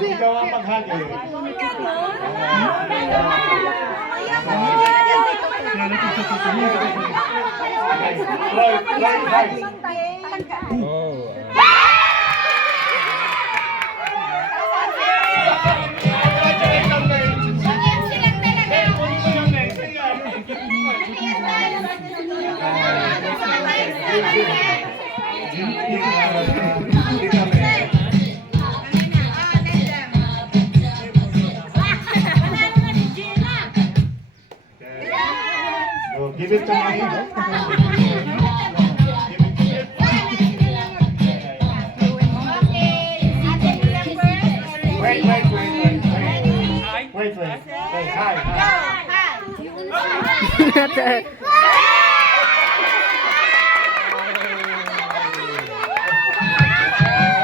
Ikaw ang maghagi. Give it to me. Wait. Hi.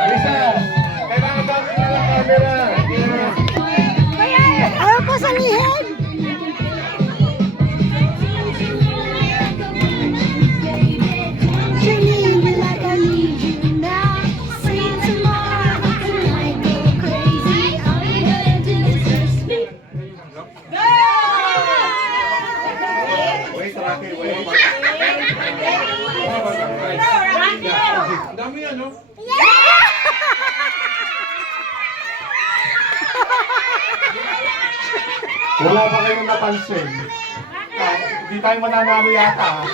Lisa, kailangan ba ng camera? Ayaw po salihin! Dami yan, no? Wala pa kayong napansin. Hindi tayo mananalo yata.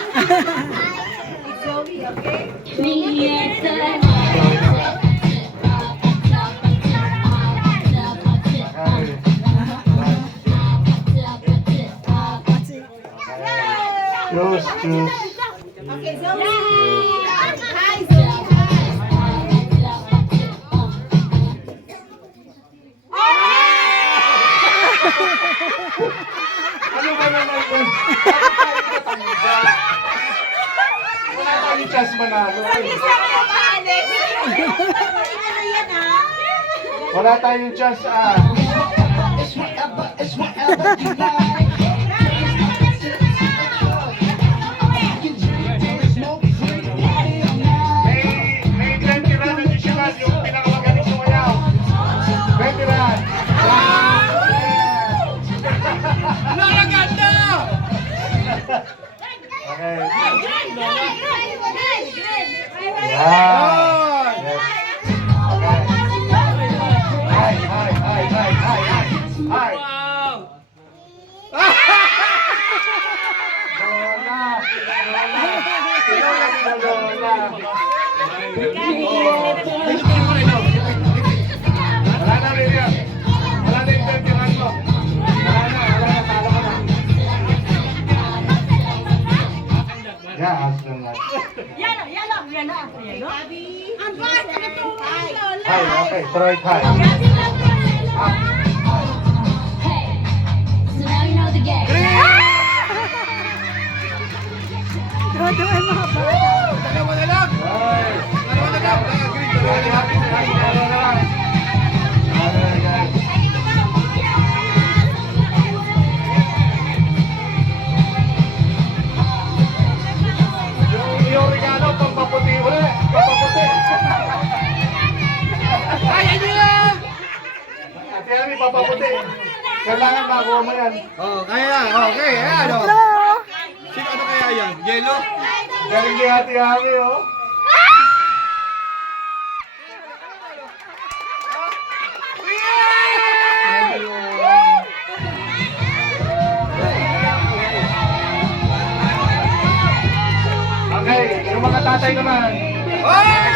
Choose. Okay, Zoe! Hi, Ano ba naman yun? Wala tayong chance manalo. Wala tayong chance It's whatever you like. May 20 run na disibas yung pinakamagaling sumayaw. 20 run. Nalaganda! Okay. Good. Yeah. Yes. Hi. Lola. Wala na, Lilian. Wala na yung 20 run mo. Wala na, talo ka na. Yeah, ask them that. Hi, okay, throw it high. So now you know the game. Doon mga bata. Dalawa na lang. Nice. Dalawa na lang. Yung regalo, pampaputi ulit. Pampaputi. Kaya niyo yan! Ate Ami, pampaputi. Kailangan makuha mo yan. Kaya. Okay, ayan. Hello! Sino ano kaya yan? Yellow? Galing ni Ate Ami, oh. Okay, yung mga tatay naman. Oh!